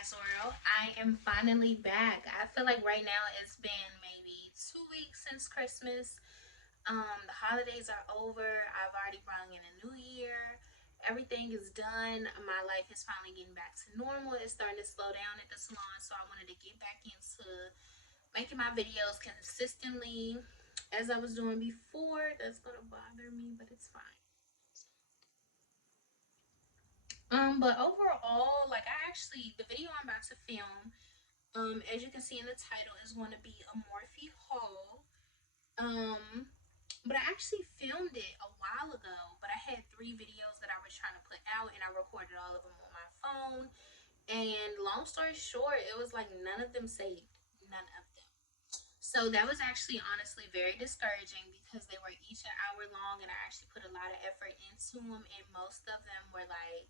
guys, world. I am finally back. I feel like right now it's been maybe 2 weeks since Christmas. The holidays are over. I've already rung in a new year. Everything is done. My life is finally getting back to normal. It's starting to slow down at the salon, so I wanted to get back into making my videos consistently as I was doing before. That's gonna bother me, but it's fine. But overall, like the video I'm about to film, as you can see in the title, is going to be a Morphe haul. But I actually filmed it a while ago, but I had 3 videos that I was trying to put out, and I recorded all of them on my phone. And long story short, it was like none of them saved. None of them. So that was actually honestly very discouraging because they were each an hour long, and I actually put a lot of effort into them, and most of them were like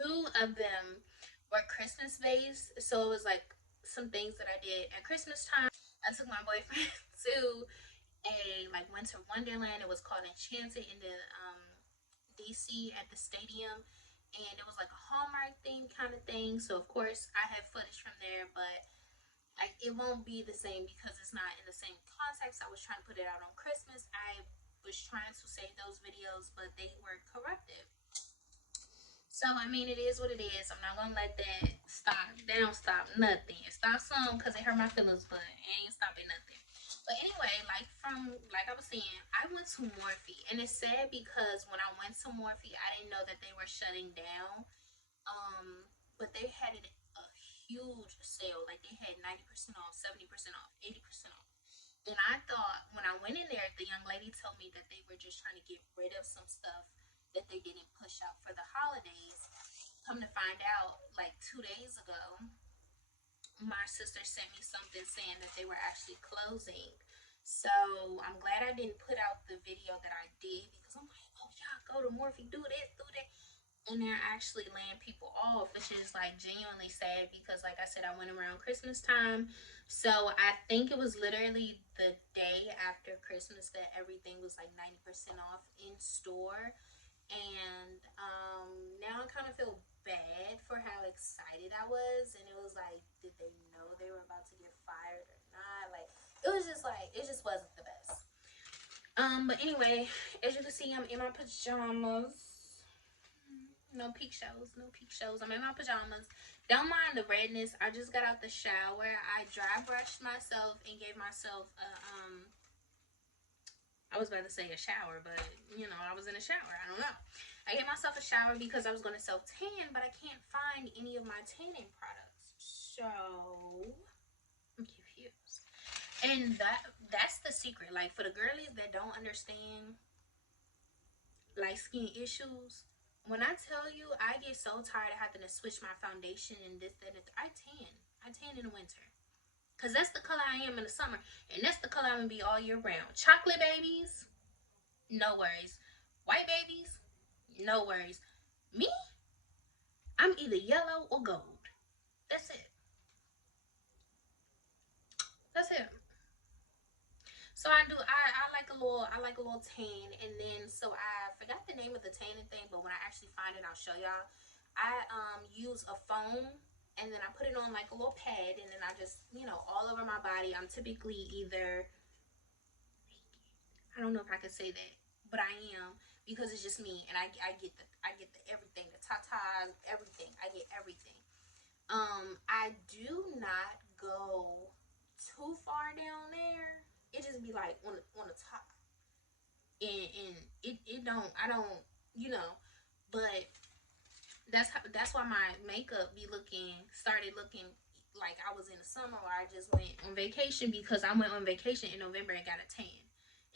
2 of them were Christmas based. So it was like some things that I did at Christmas time. I took my boyfriend to a like winter wonderland. It was called Enchanted in the DC at the stadium, and it was like a Hallmark theme kind of thing. So of course I have footage from there, but it won't be the same because it's not in the same context. I was trying to put it out on Christmas. I was trying to save those videos, but they were corrupted. So I mean, it is what it is. I'm not gonna let that stop. They don't stop nothing. It stops some because it hurt my feelings, but it ain't stopping nothing. But anyway, like I was saying, I went to Morphe, and it's sad because when I went to Morphe, I didn't know that they were shutting down. But they had a huge sale. Like they had 90% off, 70% off, 80% off. And I thought when I went in there, the young lady told me that they were just trying to get rid of some stuff that they didn't push out for the holidays. Come to find out, like 2 days ago, my sister sent me something saying that they were actually closing. So I'm glad I didn't put out the video that I did because I'm like, oh y'all go to Morphe, do this, do that. And they're actually laying people off, which is like genuinely sad because like I said, I went around Christmas time. So I think it was literally the day after Christmas that everything was like 90% off in store. And now I kind of feel bad for how excited I was, and it was like, did they know they were about to get fired or not? Like, it was just like, it just wasn't the best. But anyway, as you can see, I'm in my pajamas. No peak shows, no peak shows. I'm in my pajamas. Don't mind the redness. I just got out the shower. I dry brushed myself and gave myself a I was about to say a shower, but you know, I was in a shower. I don't know. I gave myself a shower because I was going to self tan, but I can't find any of my tanning products. So I'm confused. And that's the secret. Like for the girlies that don't understand like skin issues, when I tell you I get so tired of having to switch my foundation and this, that, and I tan. I tan in the winter. Because that's the color I am in the summer. And that's the color I'm going to be all year round. Chocolate babies, no worries. White babies, no worries. Me, I'm either yellow or gold. That's it. That's it. So I like a little tan, and then so I forgot the name of the tanning thing, but when I actually find it I'll show y'all. I use a foam, and then I put it on like a little pad, and then I just, you know, all over my body. I'm typically either, I don't know if I could say that, but I am, because it's just me, and I get the everything, the tatas, everything. I get everything. I do not go too far down there. It just be like on the top, and it don't, I don't, you know, but that's why my makeup started looking like I was in the summer, or I just went on vacation, because I went on vacation in November and got a tan,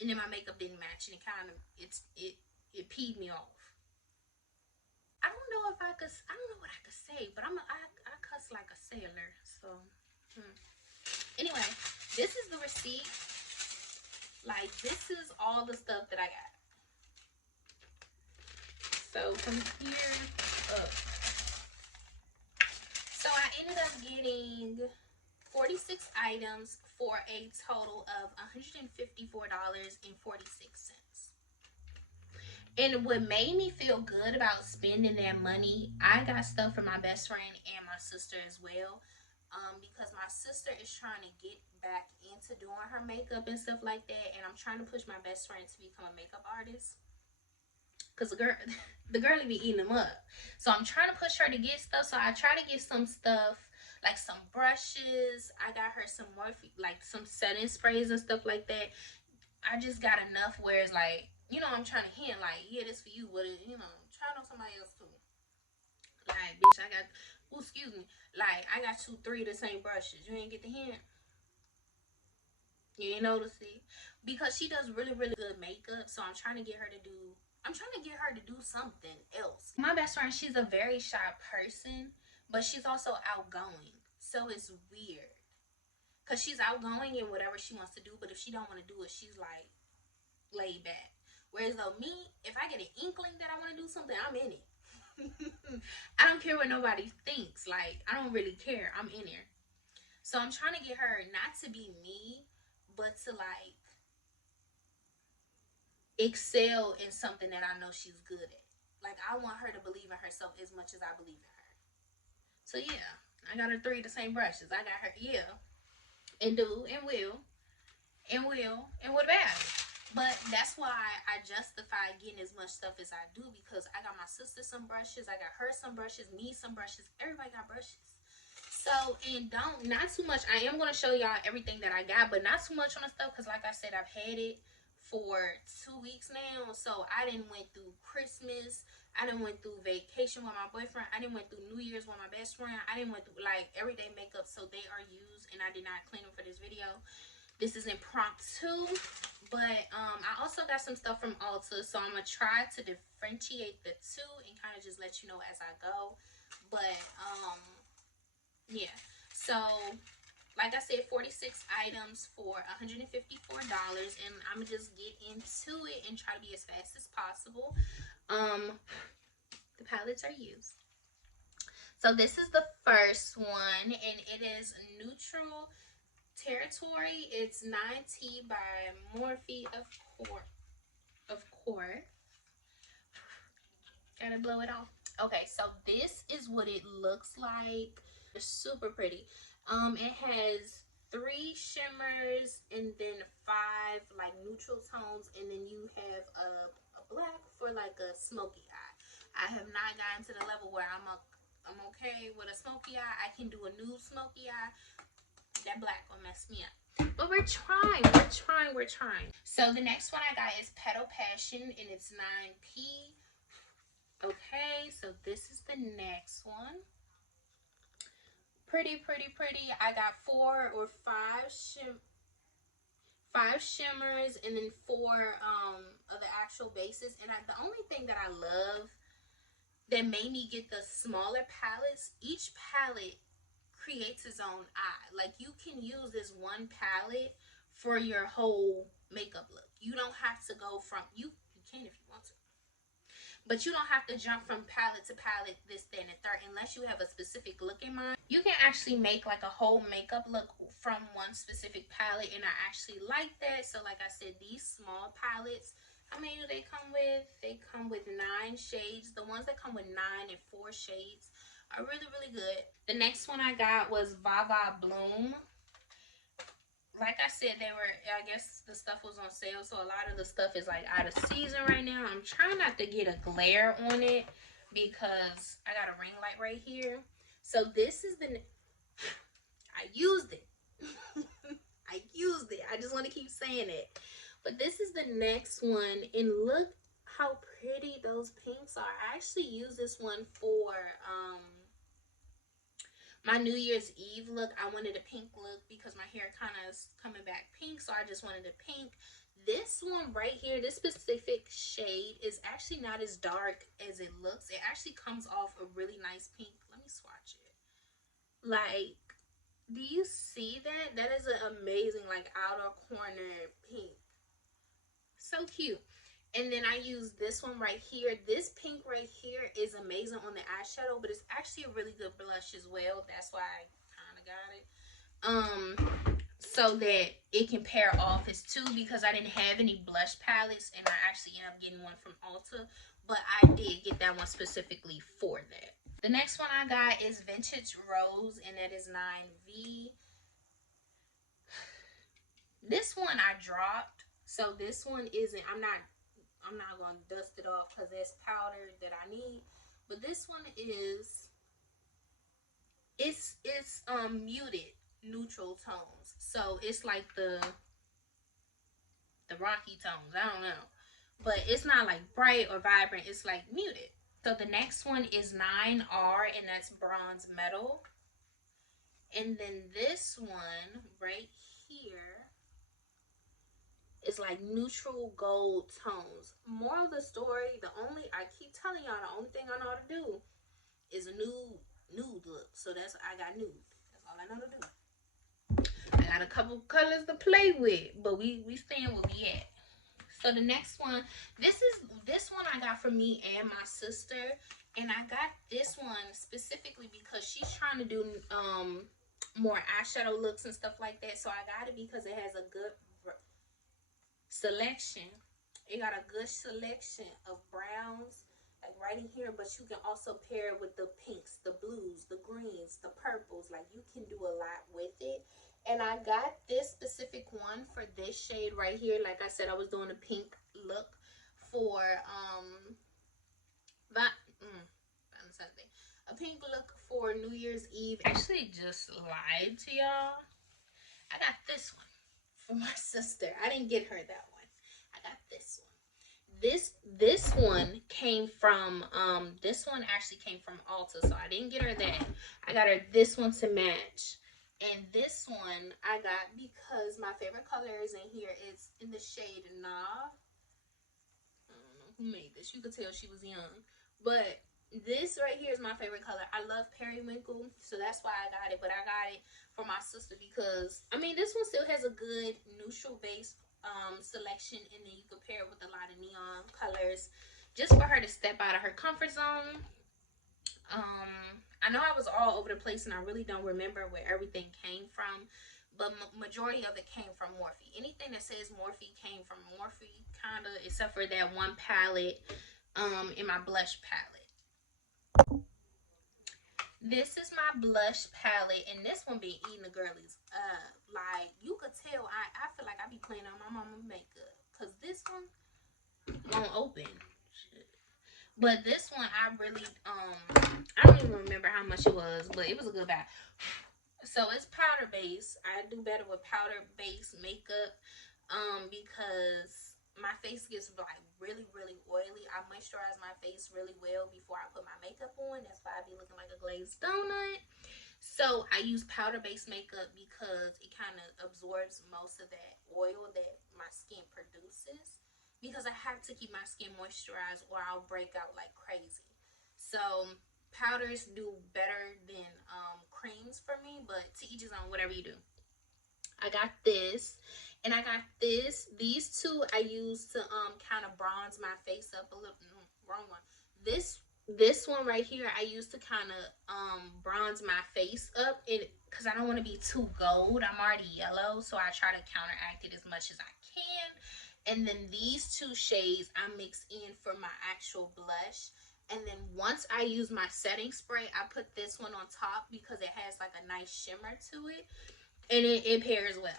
and then my makeup didn't match, and it kind of it peed me off. I don't know if I don't know what I could say, but I cuss like a sailor, so anyway, this is the receipt. Like, this is all the stuff that I got. So from here up, so I ended up getting 46 items for a total of $154.46. And what made me feel good about spending that money, I got stuff for my best friend and my sister as well. Because my sister is trying to get back into doing her makeup and stuff like that, and I'm trying to push my best friend to become a makeup artist. Cause the girl, the girl be eating them up. So I'm trying to push her to get stuff. So I try to get some stuff like some brushes. I got her some Morphe, like some setting sprays and stuff like that. I just got enough where it's like, you know, I'm trying to hint like, yeah, this for you, but it, you know, try it on somebody else too. Like, bitch, I got, oh, excuse me, like I got 2, 3 of the same brushes. You ain't get the hint. You ain't notice it because she does really, really good makeup. So I'm trying to get her to do. I'm trying to get her to do something else. My best friend, she's a very shy person, but she's also outgoing. So it's weird because she's outgoing in whatever she wants to do, but if she don't want to do it, she's like laid back. Whereas though me, if I get an inkling that I want to do something, I'm in it. I don't care what nobody thinks. Like, I don't really care. I'm in there. So I'm trying to get her not to be me, but to like excel in something that I know she's good at. Like, I want her to believe in herself as much as I believe in her. So yeah, I got her 3 of the same brushes. I got her, yeah, and do and will and what about it? But that's why I justify getting as much stuff as I do, because I got my sister some brushes, I got her some brushes, me some brushes, everybody got brushes. So, and don't, not too much. I am going to show y'all everything that I got, but not too much on the stuff, because like I said, I've had it for 2 weeks now. So I didn't went through Christmas, I didn't went through vacation with my boyfriend, I didn't went through New Year's with my best friend, I didn't went through like everyday makeup. So they are used and I did not clean them for this video. This is impromptu, but I also got some stuff from Ulta, so I'm gonna try to differentiate the two and kind of just let you know as I go. But yeah, so like I said, 46 items for $154, and I'm gonna just get into it and try to be as fast as possible. The palettes are used. So this is the first one, and it is Neutral Territory. It's 9T by Morphe, of course. Gotta blow it off. Okay, so this is what it looks like. It's super pretty. It has 3 shimmers and then 5 like neutral tones, and then you have a black for like a smoky eye. I have not gotten to the level where I'm okay with a smoky eye. I can do a nude smoky eye. That black will mess me up. But we're trying. So the next one I got is Petal Passion, and it's 9P. Okay, so this is the next one. Pretty. I got 4 or 5 shimmers, and then 4 of the actual bases. And the only thing that I love that made me get the smaller palettes, each palette creates its own eye. Like, you can use this one palette for your whole makeup look. You don't have to go from, you can if you want to, but you don't have to jump from palette to palette, this, that, and the third, unless you have a specific look in mind. You can actually make like a whole makeup look from one specific palette, and I actually like that. So like I said, these small palettes, how many do they come with? They come with 9 shades. The ones that come with 9 and 4 shades are really good. The next one I got was Vava Bloom. Like I said, I guess the stuff was on sale, so a lot of the stuff is like out of season right now. I'm trying not to get a glare on it because I got a ring light right here. So this is I used it. I used it. I just want to keep saying it. But this is the next one, and look how pretty those pinks are. I actually use this one for my New Year's Eve look. I wanted a pink look because my hair kind of is coming back pink, so I just wanted a pink. This one right here, this specific shade, is actually not as dark as it looks. It actually comes off a really nice pink. Let me swatch it. Like, do you see that? That is an amazing, like, outer corner pink. So cute. And then I use this one right here. This pink right here is amazing on the eyeshadow, but it's actually a really good blush as well. That's why I kind of got it. So that it can pair off is two, because I didn't have any blush palettes and I actually ended up getting one from Ulta, but I did get that one specifically for that. The next one I got is Vintage Rose, and that is 9V. This one I dropped, so this one isn't, I'm not gonna dust it off because it's powder that I need. But this one is, it's muted neutral tones, so it's like the rocky tones, I don't know, but it's not like bright or vibrant, it's like muted. So the next one is 9R, and that's Bronze Metal. And then this one right here is like neutral gold tones. Moral of the story, I keep telling y'all, the only thing I know how to do is a nude look. So that's, I got nude. That's all I know to do. I got a couple colors to play with, but we staying where we at. So the next one, this one I got for me and my sister, and I got this one specifically because she's trying to do more eyeshadow looks and stuff like that. So I got it because it has a good selection. It got a good selection of browns, like right in here, but you can also pair it with the pinks, the blues, the greens, the purples. Like, you can do a lot with it. And I got this specific one for this shade right here. Like I said, I was doing a pink look for something. A pink look for New Year's Eve. Actually, just lied to y'all. I got this one for my sister. I didn't get her that one. I got this one. This one came from this one actually came from Ulta, so I didn't get her that. I got her this one to match. And this one I got because my favorite color is in here. It's in the shade Nah. I don't know who made this. You could tell she was young. But this right here is my favorite color. I love periwinkle, so that's why I got it. But I got it for my sister because, I mean, this one still has a good neutral base selection, and then you can pair it with a lot of neon colors just for her to step out of her comfort zone. I know I was all over the place and I really don't remember where everything came from, but majority of it came from Morphe. Anything that says Morphe came from Morphe, kind of, except for that one palette in my blush palette. This is my blush palette, and this one be eating the girlies up. Like, you could tell I feel like I be playing on my mama's makeup, because this one won't open. But this one, I really, I don't even remember how much it was, but it was a good buy. So it's powder base. I do better with powder base makeup, because my face gets like really, really oily. I moisturize my face really well before I put my makeup on. That's why I be looking like a glazed donut. So I use powder base makeup because it kind of absorbs most of that oil that my skin produces, because I have to keep my skin moisturized or I'll break out like crazy. So powders do better than creams for me, but to each his own, whatever you do. I got this, and I got this. These two I use to kind of bronze my face up a little. Wrong one. This one right here I use to kind of bronze my face up, because I don't want to be too gold. I'm already yellow, so I try to counteract it as much as I can. And then these two shades I mix in for my actual blush. And then once I use my setting spray, I put this one on top because it has like a nice shimmer to it. And it pairs well.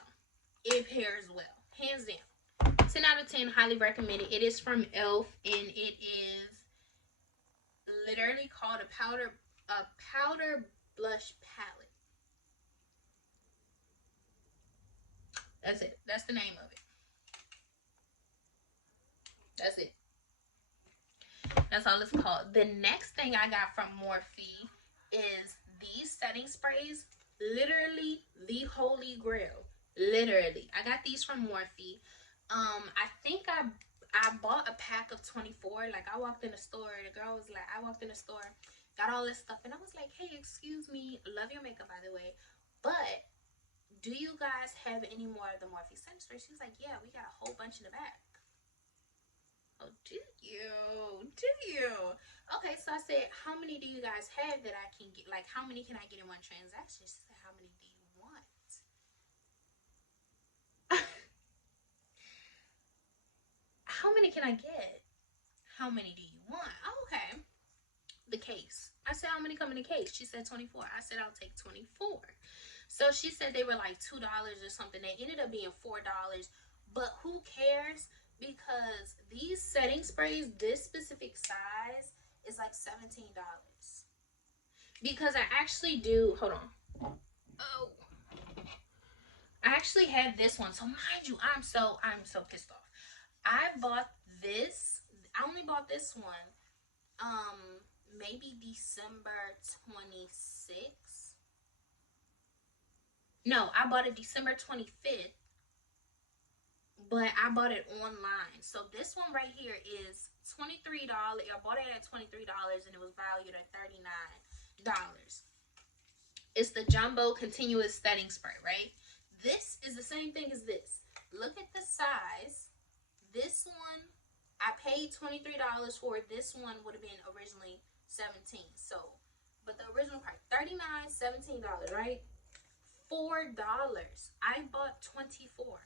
It pairs well. Hands down. 10 out of 10. Highly recommended. It is from e.l.f. and it is literally called a powder blush palette. That's it. That's the name of it. That's it. That's all it's called. The next thing I got from Morphe is these setting sprays. Literally the holy grail. Literally. I got these from Morphe. I think I bought a pack of 24. Like, I walked in the store, the girl was like, I walked in the store, got all this stuff, and I was like, hey, excuse me, love your makeup, by the way, but do you guys have any more of the Morphe setting spray? She was like, yeah, we got a whole bunch in the back. Oh, do you? Okay, so I said, how many do you guys have that I can get? Like, how many can I get in one transaction? She said, how many do you want? many can I get? How many do you want? Oh, okay. The case. I said, how many come in the case? She said 24. I said, I'll take 24. So she said they were like $2 or something. They ended up being $4. But who cares? Because these setting sprays, this specific size, is like $17. Because I actually do, hold on. Oh. I actually have this one. So mind you, I'm so pissed off. I bought this. I only bought this one maybe December 26th. No, I bought it December 25th, but I bought it online. So this one right here is $23. I bought it at $23 and it was valued at $39. It's the Jumbo Continuous Setting Spray, right? This is the same thing as this. Look at the size. This one, I paid $23 for. This one would have been originally $17. So, but the original price, $39, $17, right? $4. I bought 24.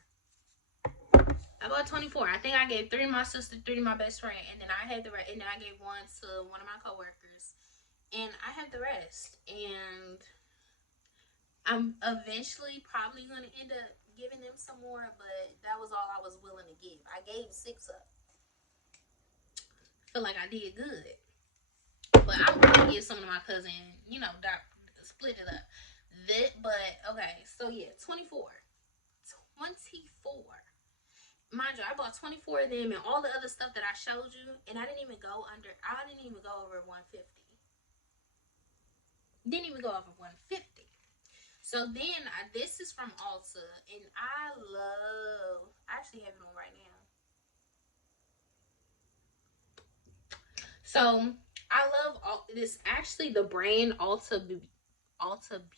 I bought 24. I think I gave 3 to my sister, 3 to my best friend, and then I had the rest. And then I gave 1 to one of my coworkers, and I have the rest. And I'm eventually probably gonna end up giving them some more, but that was all I was willing to give. I gave 6 up. Feel like I did good, but I'm gonna give some to my cousin. You know, split it up. But okay, so yeah, 24. Mind you, I bought 24 of them and all the other stuff that I showed you, and I didn't even go over 150. Didn't even go over 150. So then, this is from Ulta, and I actually have it on right now. So, I love this. Actually, the brand Ulta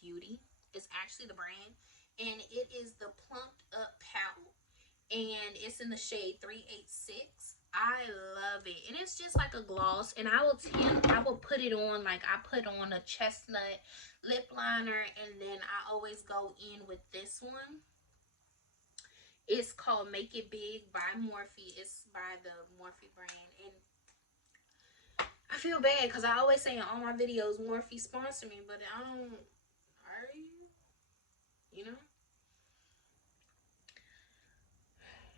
Beauty is actually the brand, and it is the Plumped Up Pout. And it's in the shade 386. I love it, and it's just like a gloss. And I will put it on, like I put on a chestnut lip liner, and then I always go in with this one. It's called Make It Big by Morphe. It's by the Morphe brand, and I feel bad because I always say in all my videos Morphe sponsor me, but I don't. Are you? You know.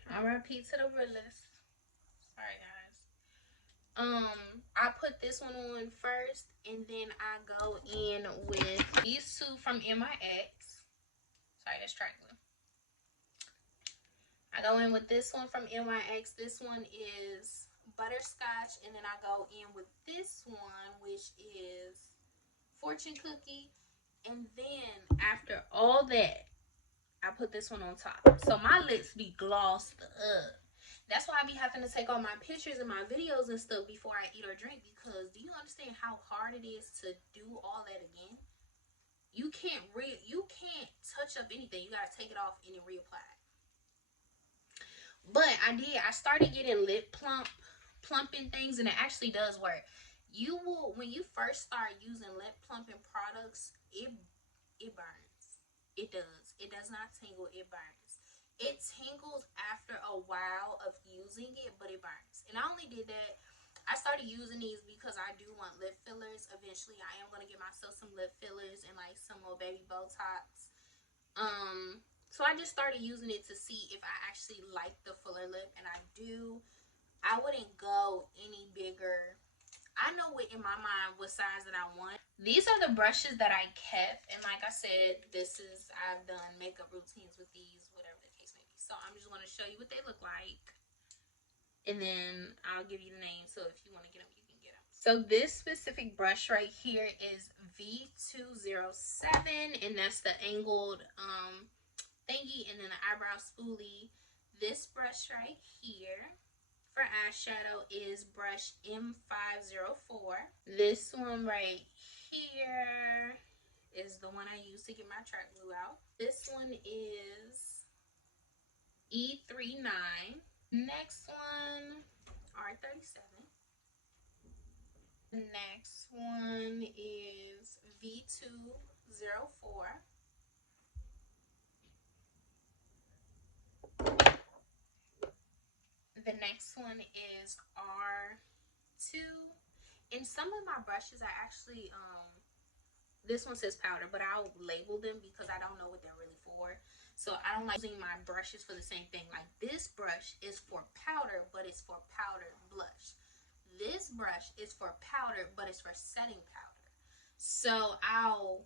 R.I.P. to the realest. Sorry, guys. I put this one on first, and then I go in with these 2 from NYX. Sorry, that's triangular. I go in with this one from NYX. This one is butterscotch, and then I go in with this one, which is fortune cookie. And then after all that, I put this one on top. So my lips be glossed up. That's why I be having to take all my pictures and my videos and stuff before I eat or drink, because do you understand how hard it is to do all that again? You can't touch up anything. You gotta take it off and then reapply it. But I started getting lip plumping things, and it actually does work. You will, when you first start using lip plumping products, it burns. It does. It does not tingle. It burns. It tingles after a while of using it, but it burns. And I only did that. I started using these because I do want lip fillers. Eventually, I am going to get myself some lip fillers and like some more baby Botox. So I just started using it to see if I actually like the fuller lip, and I do. I wouldn't go any bigger. I know what in my mind what size that I want. These are the brushes that I kept, and like I said, I've done makeup routines with these, whatever the case may be. So I'm just going to show you what they look like, and then I'll give you the name, so if you want to get them, you can get them. So this specific brush right here is V207, and that's the angled thingy, and then the eyebrow spoolie. This brush right here for eyeshadow is brush M504. This one right here is the one I use to get my track glue out. This one is E39. Next one, R37. The next one is V204. The next one is R2. And some of my brushes are actually, this one says powder, but I'll label them because I don't know what they're really for. So I don't like using my brushes for the same thing. Like this brush is for powder, but it's for powder blush. This brush is for powder, but it's for setting powder. So I'll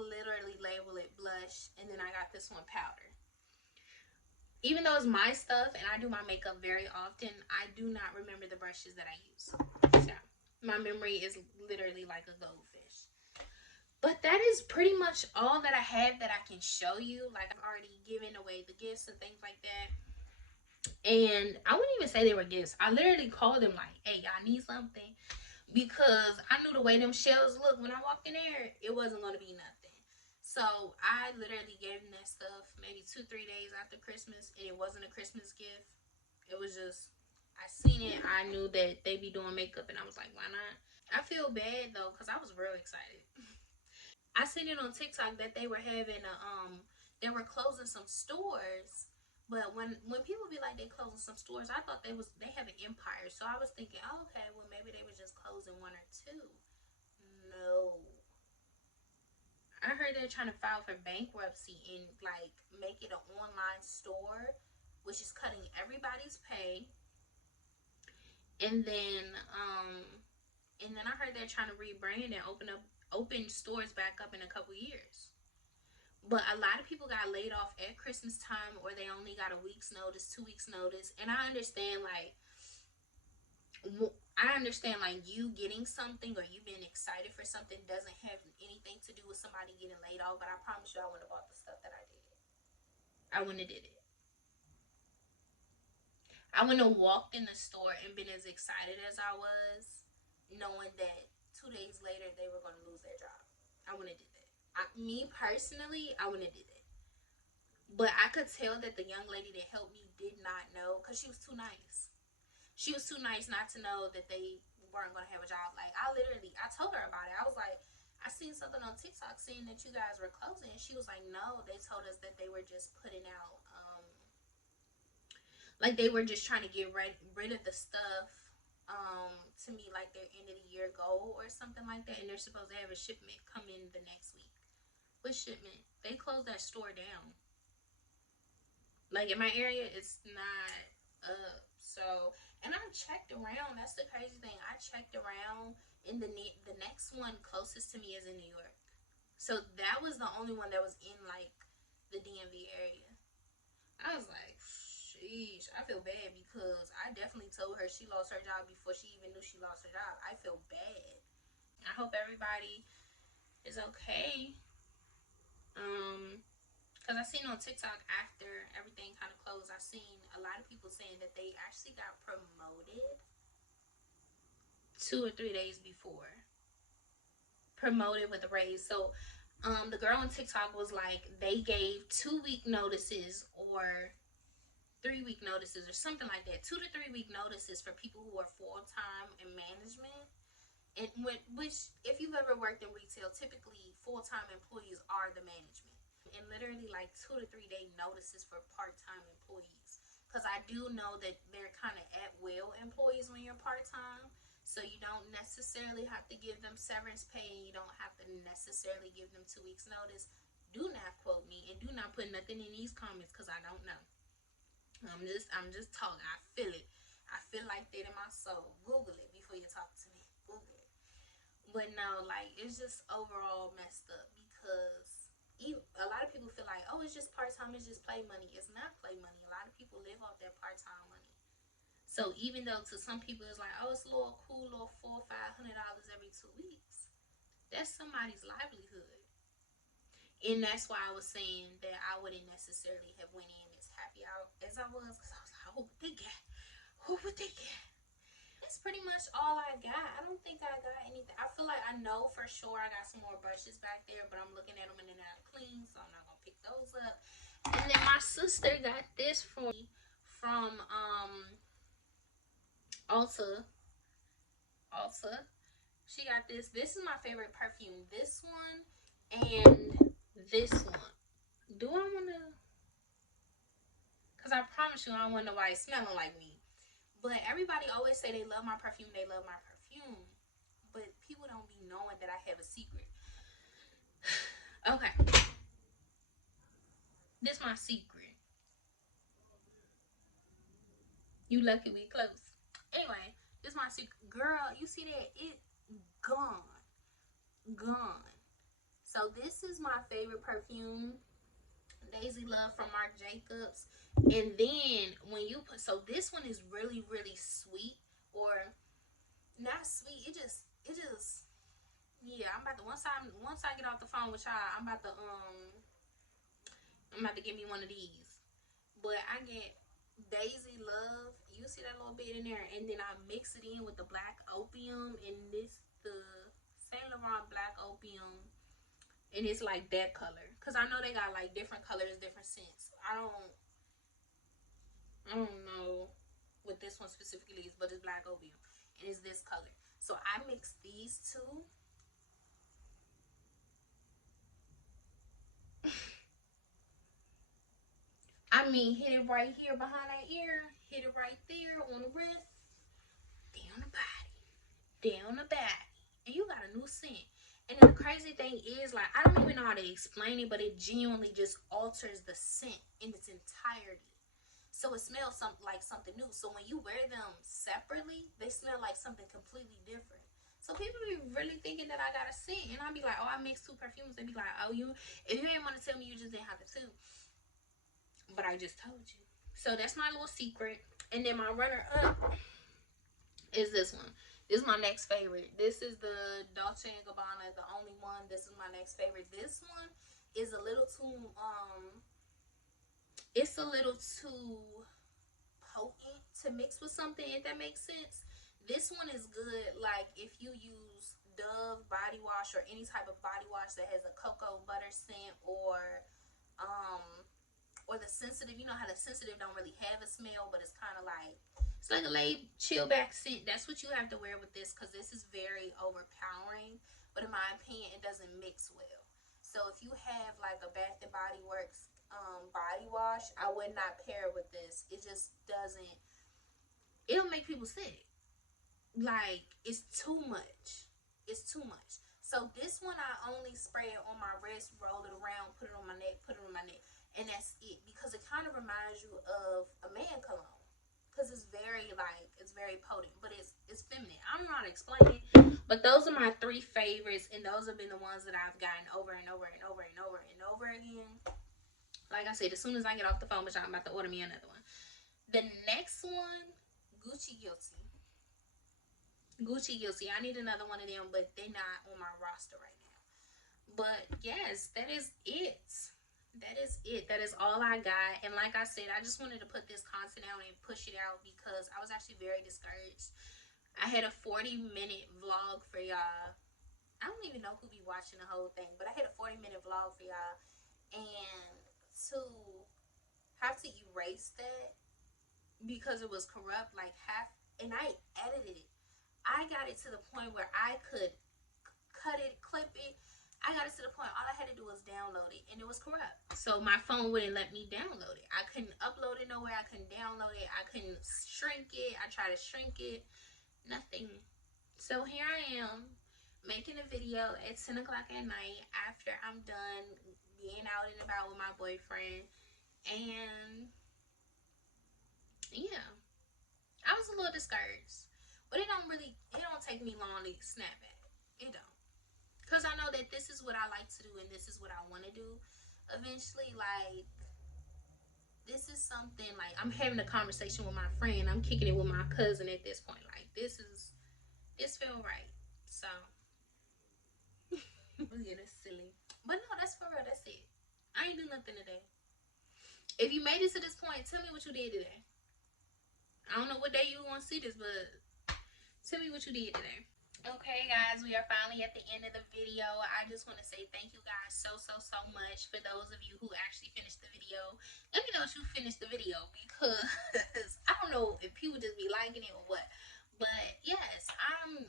literally label it blush, and then I got this one powder. Even though it's my stuff and I do my makeup very often, I do not remember the brushes that I use. So my memory is literally like a goldfish. But that is pretty much all that I have that I can show you. Like, I've already given away the gifts and things like that. And I wouldn't even say they were gifts. I literally called them like, hey, y'all need something. Because I knew the way them shelves looked when I walked in there, it wasn't going to be nothing. So I literally gave them that stuff maybe 2-3 days after Christmas. And it wasn't a Christmas gift. It was just, I seen it. I knew that they be doing makeup. And I was like, why not? I feel bad though, because I was real excited. I seen it on TikTok that they were having they were closing some stores. But when people be like they closing some stores, I thought they have an empire. So I was thinking, oh, okay, well maybe they were just closing one or two. No. I heard they're trying to file for bankruptcy and like make it an online store, which is cutting everybody's pay. And then I heard they're trying to rebrand and open stores back up in a couple years. But a lot of people got laid off at Christmas time, or they only got a week's notice, 2 weeks notice. And I understand like you getting something or you being excited for something doesn't have anything to do with somebody getting laid off. But I promise you, I wouldn't have bought the stuff that I did. I wouldn't have did it. I wouldn't have walked in the store and been as excited as I was, knowing that 2 days later they were going to lose their job. I wouldn't have did that. Me personally, I wouldn't have did that. But I could tell that the young lady that helped me did not know, because she was too nice. She was too nice not to know that they weren't going to have a job. Like, I told her about it. I was like, I seen something on TikTok saying that you guys were closing. And she was like, no, they told us that they were just putting out, like they were just trying to get rid of the stuff, to me, like their end of the year goal or something like that. And they're supposed to have a shipment come in the next week. What shipment? They closed that store down. Like in my area, it's not up. So, and I checked around. That's the crazy thing. I checked around, and the next one closest to me is in New York. So that was the only one that was in like the DMV area. I was like, sheesh, I feel bad because I definitely told her she lost her job before she even knew she lost her job. I feel bad. I hope everybody is okay. Because I seen on TikTok after everything kind of closed, I seen a lot of people saying that they actually got promoted 2 or 3 days before. Promoted with a raise. So the girl on TikTok was like, they gave 2 week notices or 3 week notices or something like that. 2 to 3 week notices for people who are full-time in management. And which, if you've ever worked in retail, typically full-time employees are the management. And literally like 2 to 3 day notices for part-time employees. Because I do know that they're kind of at will employees when you're part-time. So you don't necessarily have to give them severance pay, and you don't have to necessarily give them 2 weeks notice. Do not quote me, and do not put nothing in these comments because I don't know. I'm just talking. I feel it. I feel like that in my soul. Google it before you talk to me. Google it. But no, like, it's just overall messed up because a lot of people feel like, oh, it's just part-time, it's just play money. It's not play money. A lot of people live off that part-time money. So even though to some people it's like, oh, it's a little cool, little $400-$500 every 2 weeks, that's somebody's livelihood. And that's why I was saying that I wouldn't necessarily have went in as happy as I was, because I was like, what would they get? Who would they get? That's pretty much all I got. I don't think I got anything. I feel like I know for sure I got some more brushes back there, but I'm looking at them and they're not clean, so I'm not gonna pick those up. And then my sister got this for me from Ulta. She got this. This is my favorite perfume. This one and this one. Do I wanna? Cause I promise you, I don't want nobody smelling like me. But everybody always say they love my perfume, they love my perfume. But people don't be knowing that I have a secret. Okay. This my secret. You lucky we close. Anyway, this my secret. Girl, you see that? It gone. Gone. So this is my favorite perfume. Daisy Love from Marc Jacobs. And then when you put, so this one is really, really sweet. Or not sweet. It just yeah, I'm about to once I get off the phone with y'all, I'm about to give me one of these. But I get Daisy Love. You see that little bit in there, and then I mix it in with the Black Opium, and this the Saint Laurent Black Opium, and it's like that color. Cause I know they got like different colors, different scents. I don't know what this one specifically is, but it's Black Opium, and it's this color. So I mix these two. I mean, hit it right here behind that ear, hit it right there on the wrist, down the body, down the body, and you got a new scent. And then the crazy thing is, like, I don't even know how to explain it, but it genuinely just alters the scent in its entirety. So it smells like something new. So when you wear them separately, they smell like something completely different. So people be really thinking that I got a scent, and I'll be like, oh, I mixed two perfumes. They be like, oh, if you ain't want to tell me, you just didn't have to too. But I just told you. So that's my little secret. And then my runner up is this one. This is my next favorite. This is the Dolce & Gabbana, the only one. This is my next favorite. This one is a little too it's a little too potent to mix with something, if that makes sense. This one is good like if you use Dove body wash or any type of body wash that has a cocoa butter scent, um or the sensitive. You know how the sensitive don't really have a smell, but it's kind of like it's like a laid chill back scent. That's what you have to wear with this, because this is very overpowering. But in my opinion, it doesn't mix well. So if you have like a Bath and Body Works body wash, I would not pair it with this. It just doesn't. It'll make people sick. Like, it's too much. It's too much. So this one I only spray it on my wrist, roll it around, put it on my neck, put it on my neck, and that's it. Because it kind of reminds you of a man cologne. Because it's very it's very potent, but it's feminine. I don't know how to explain it, but those are my three favorites, and those have been the ones that I've gotten over and over and over and over and over again. Like I said, as soon as I get off the phone with y'all, I'm about to order me another one. The next one, Gucci Guilty. Gucci Guilty. I need another one of them, but they're not on my roster right now. But yes, that is it. That is it. That is all I got. And like I said, I just wanted to put this content out and push it out because I was actually very discouraged. I had a 40-minute vlog for y'all. I don't even know who be watching the whole thing, but I had a 40-minute vlog for y'all. And to have to erase that because it was corrupt, like half, and I edited it. I got it to the point where I could cut it, clip it. I got it to the point all I had to do was download it, and it was corrupt. So my phone wouldn't let me download it. I couldn't upload it nowhere. I couldn't download it. I couldn't shrink it. I tried to shrink it. Nothing. So here I am making a video at 10 o'clock at night after I'm done being out and about with my boyfriend. And yeah, I was a little discouraged. But it don't take me long to snap at it. It don't. Because I know that this is what I like to do and this is what I want to do eventually. Like, this is something, like, I'm having a conversation with my friend. I'm kicking it with my cousin at this point. Like, this feel right. So, yeah, that's silly. But no, that's for real. That's it. I ain't do nothing today. If you made it to this point, tell me what you did today. I don't know what day you want to see this, but tell me what you did today. Okay, guys, we are finally at the end of the video. I just want to say thank you guys so much. For those of you who actually finished the video, let me know if you finished the video, because I don't know if people just be liking it or what. But yes, I'm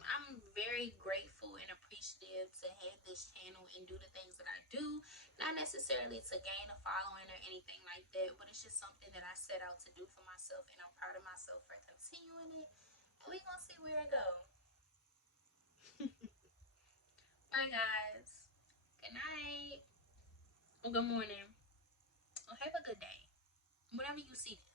very grateful and appreciative to have this channel and do the things that I do. Not necessarily to gain a following or anything like that, but it's just something that I set out to do for myself, and I'm proud of myself for continuing it. And we're gonna see where it goes. Bye, guys. Good night. Or good morning. Or have a good day. Whenever you see this.